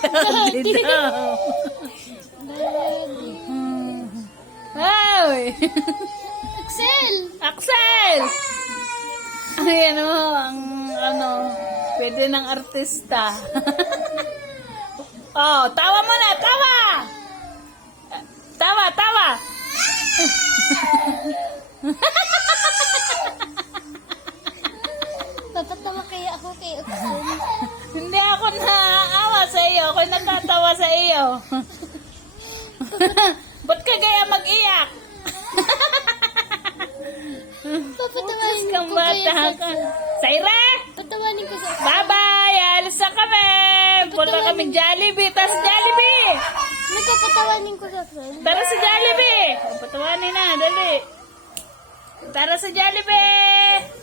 Daddy daw. Ay! Axel! Axel! Ay, pwede ng artista. Oh, tawa mo na, tawa! Tawa, tawa! Papatawa kaya ako kay Axel. Hindi ako naaawa sa iyo, ako natatawa sa iyo. Ba't ka gaya mag-iyak? Papatawanin Kang ko kaya bata sa ka. Axel. Saira! Patawanin ko sa Axel. Bye-bye! Alis na kami! Punta kami Jollibee! Tas Jollibee! Nagpapatawanin ko sa Axel. Tara sa Jollibee! Patawanin na, dali! Tara sa Jollibee!